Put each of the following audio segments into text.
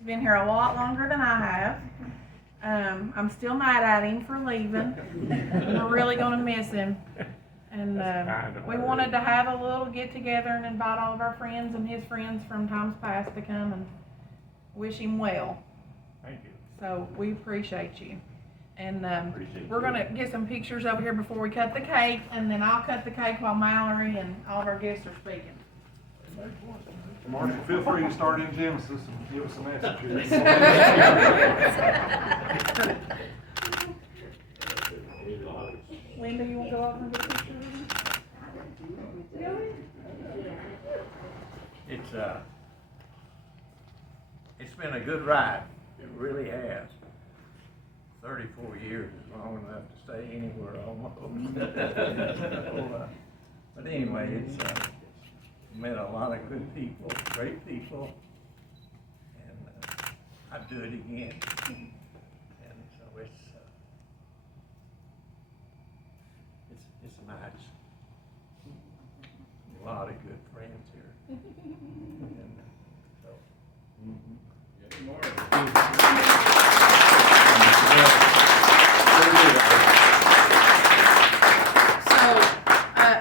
He's been here a lot longer than I have. I'm still mad at him for leaving. We're really gonna miss him. And we wanted to have a little get together and invite all of our friends and his friends from times past to come and wish him well. Thank you. So we appreciate you. And Appreciate we're you. gonna get some pictures over here before we cut the cake, and then I'll cut the cake while Mallory and all of our guests are speaking. Marshall, feel free to start in Genesis and give us a message. Linda, you wanna go over and get a picture with him? It's been a good ride. It really has. 34 years is long enough to stay anywhere almost. But anyway, it's met a lot of good people, great people, and I'd do it again. And so it's nice. A lot of good friends here. And so.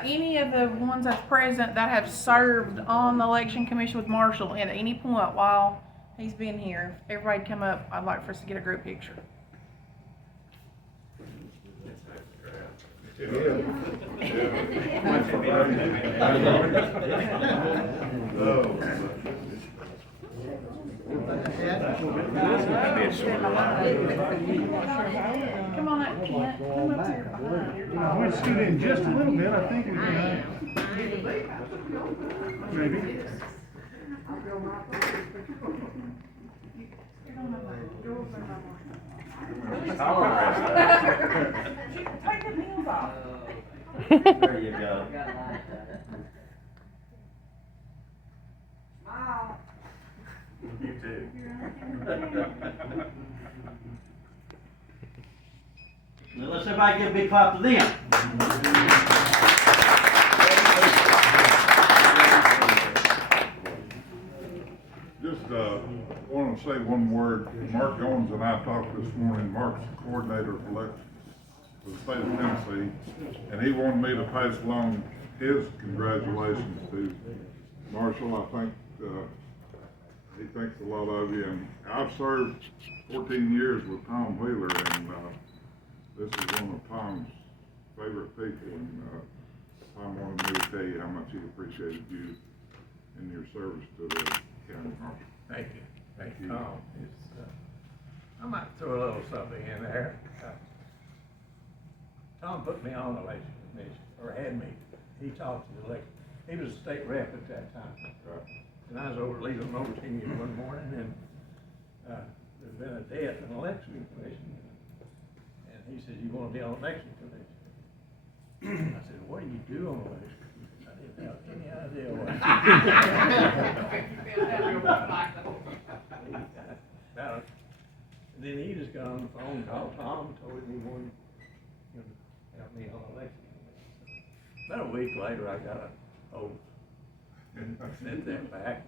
Any of the ones that's present that have served on the election commission with Marshall at any point while he's been here, if everybody come up, I'd like for us to get a group picture. Come on up, Kent. Come up here behind. I want to scoot in just a little bit, I think we can. Maybe. Take the heels off. There you go. You too. Now let's everybody give a big clap to them. Just want to say one word. Mark Owens and I talked this morning. Mark's the coordinator of elections for the state of Tennessee, and he wanted me to pass along his congratulations to Marshall. I think he thinks a lot of you, and I've served 14 years with Tom Wheeler, and this is one of Tom's favorite people, and Tom wanted me to tell you how much he appreciated you and your service to the county marshal. Thank you. Thank you, Tom. I might throw a little something in there. Tom put me on the election commission, or had me. He talked to the election. He was a state rep at that time. Right. And I was over leaving over to you one morning, and there's been a death in the election commission. And he said, "You want to be on the election commission?" I said, "What do you do on the election commission?" I didn't have any idea what. Then he just got on the phone, called Tom, told him he wanted to help me on the election commission. About a week later, I got a oath. And I sent that back.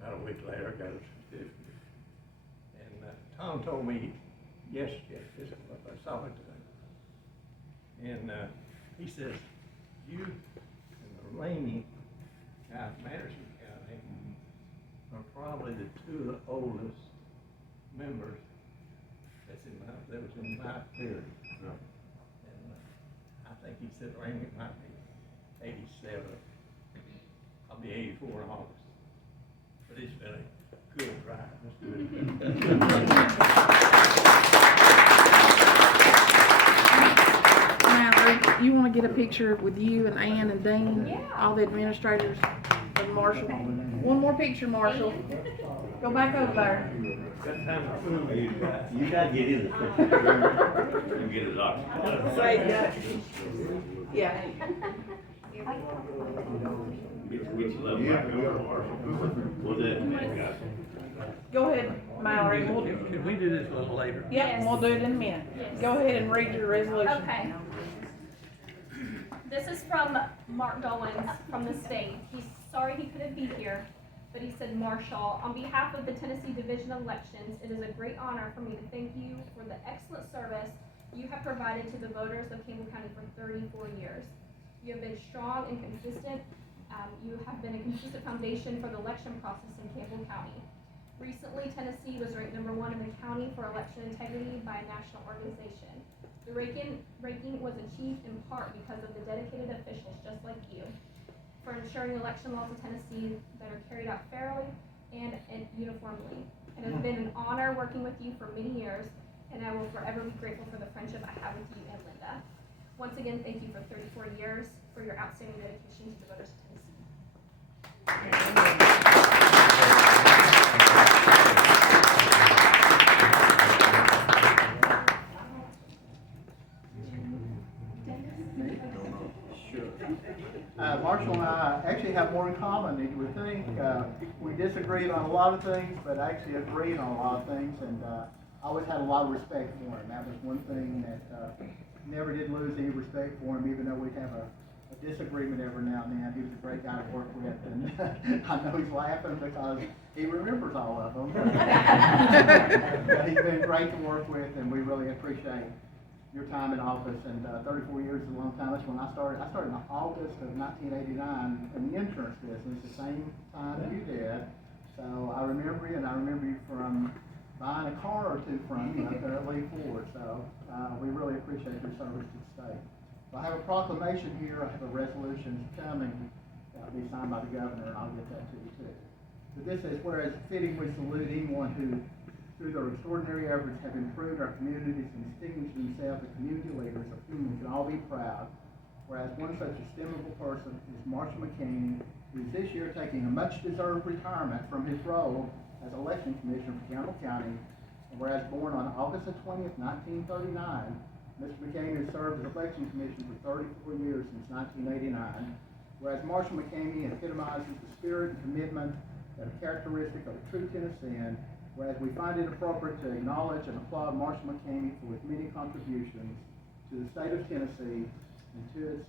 About a week later, I got a certificate. And Tom told me yesterday, I saw it today. And he says, "You and the Rainey guy from Madison County are probably the two of the oldest members that was in my theory." Yeah. And I think he said Rainey might be 87. I'll be 84 in August. But it's been a good ride. Let's do it. Mallory, you want to get a picture with you and Ann and Dean, all the administrators and Marshall? One more picture, Marshall. Go back over there. You gotta get in there. You get his oxygen. Say that. Yeah. Which level? Was it? Go ahead, Mallory. Can we do this a little later? Yeah, we'll do it in a minute. Go ahead and read your resolution. Okay. This is from Mark Goins from the state. He's sorry he couldn't be here, but he said, Marshall, on behalf of the Tennessee Division of Elections, it is a great honor for me to thank you for the excellent service you have provided to the voters of Campbell County for 34 years. You have been strong and consistent. You have been a consistent foundation for the election process in Campbell County. Recently, Tennessee was ranked #1 in the county for election integrity by a national organization. The ranking was achieved in part because of the dedicated officials just like you for ensuring election laws in Tennessee that are carried out fairly and uniformly. It has been an honor working with you for many years, and I will forever be grateful for the friendship I have with you and Linda. Once again, thank you for 34 years for your outstanding dedication to the voters of Tennessee. Marshall and I actually have more in common than you would think. We disagreed on a lot of things, but actually agreed on a lot of things, and I always had a lot of respect for him. That was one thing that never did lose any respect for him, even though we'd have a disagreement every now and then. He was a great guy to work with, and I know he's laughing because he remembers all of them. But he's been great to work with, and we really appreciate your time in office. And 34 years is a long time. That's when I started. I started in August of 1989 in the insurance business, the same time you did. So I remember you, and I remember you from buying a car or two from you up there at Lee Ford. So we really appreciate your service to the state. So I have a proclamation here. I have a resolution coming that'll be signed by the governor, and I'll get that to you too. So this says, whereas fitting we salute anyone who, through their extraordinary efforts, have improved our communities and distinguished themselves as community leaders of whom we can all be proud. Whereas one such estimable person is Marshall McKamey, who is this year taking a much-deserved retirement from his role as election commissioner for Campbell County. And whereas born on August the 20th, 1939, Mr. McKamey has served as election commissioner for 34 years since 1989. Whereas Marshall McKamey epitomizes the spirit and commitment that are characteristic of a true Tennessean. Whereas we find it appropriate to acknowledge and applaud Marshall McKamey for his many contributions to the state of Tennessee and to its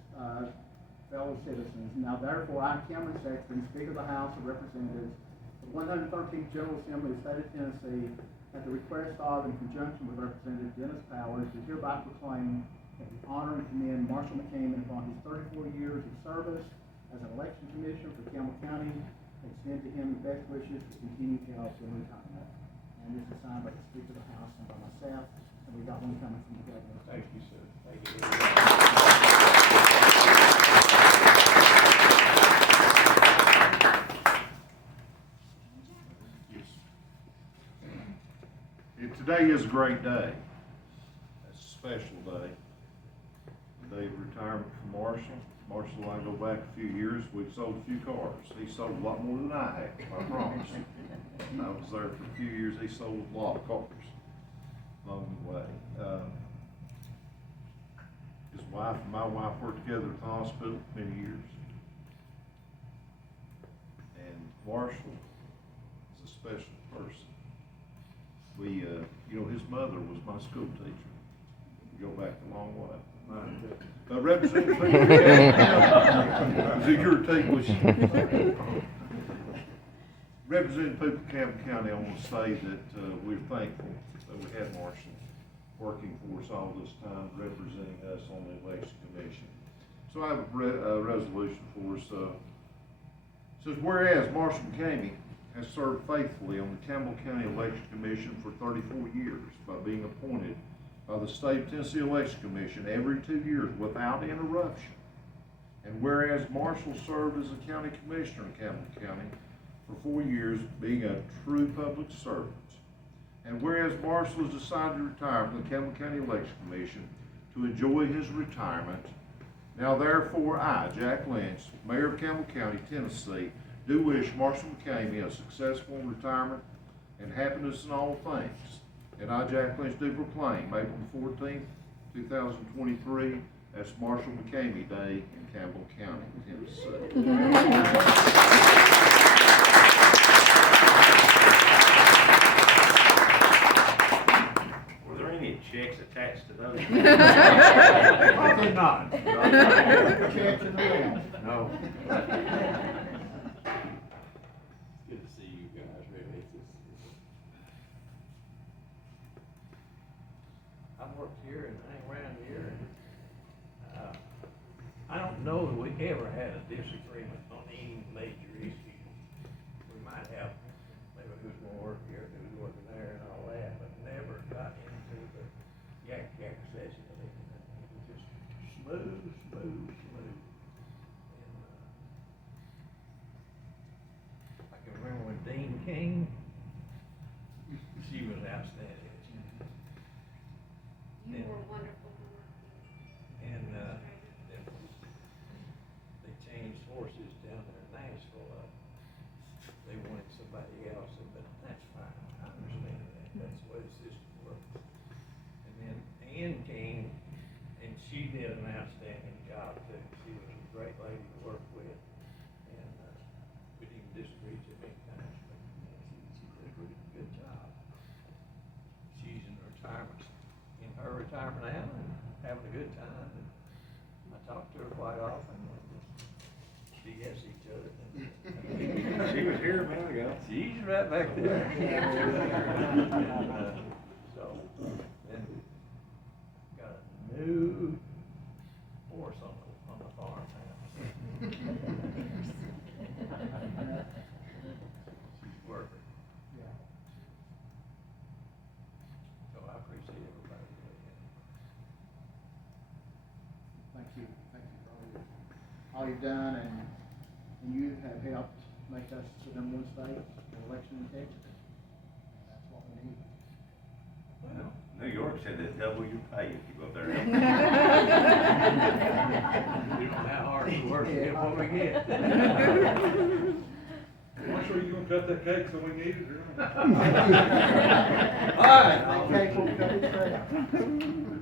fellow citizens. Now therefore, I, Cameron Sexton, Speaker of the House of Representatives, the 113th General Assembly of the State of Tennessee, at the request of and in conjunction with Representative Dennis Powers, do hereby proclaim that we honor and commend Marshall McKamey upon his 34 years of service as an election commissioner for Campbell County, and extend to him the best wishes for continued health in retirement. And this is signed by the Speaker of the House and by myself, and we got one coming from the governor. Thank you, sir. Thank you. Today is a great day. It's a special day. The day of retirement for Marshall. Marshall and I go back a few years. We've sold a few cars. He sold a lot more than I have, I promise. I was there for a few years. He sold a lot of cars along the way. His wife and my wife worked together at the hospital many years. And Marshall is a special person. His mother was my school teacher. We go back a long way. Representative Representative Campbell County, I want to say that we're thankful that we had Marshall working for us all this time, representing us on the election commission. So I have a resolution for us. It says, whereas Marshall McKamey has served faithfully on the Campbell County Election Commission for 34 years by being appointed by the State of Tennessee Election Commission every 2 years without interruption. And whereas Marshall served as a county commissioner in Campbell County for 4 years, being a true public servant. And whereas Marshall has decided to retire from the Campbell County Election Commission to enjoy his retirement, now therefore I, Jack Lynch, Mayor of Campbell County, Tennessee, do wish Marshall McKamey a successful retirement and happiness in all things. And I, Jack Lynch, do proclaim April 14th, 2023 as Marshall McKamey Day in Campbell County, Tennessee. Were there any checks attached to those? Probably not. Checks in the mail. No. Good to worked here and hang around here, and, I don't know that we ever had a disagreement on any major issue. We might have, maybe who's gonna work here, who's working there and all that, but never got into the yak session of anything. It was just smooth. And, I can remember when Dean came, she was outstanding. You were wonderful to work with. And, then they changed horses down there in Nashville. They wanted somebody else, but that's fine. I understand that. That's the way the system works. And then Ann came, and she did an outstanding job too. She was a great lady to work with. And, we didn't disagree too many times, but she did a really good job. She's in retirement, in her retirement now, and having a good time. And I talk to her quite often, and BS each other. She was here a minute ago. She's right back there. So, then got a new horse on the farmhouse. She's working. Yeah. So I appreciate everybody doing it. Thank you for all you've done, and you have helped make us the number one state in election integrity. That's what we need. Well, New York said they'd double your pay if you go up there. You know how hard we work to get what we get. I'm sure you're gonna cut that cake so we can eat it, or not? All right. Okay, we'll cut it straight.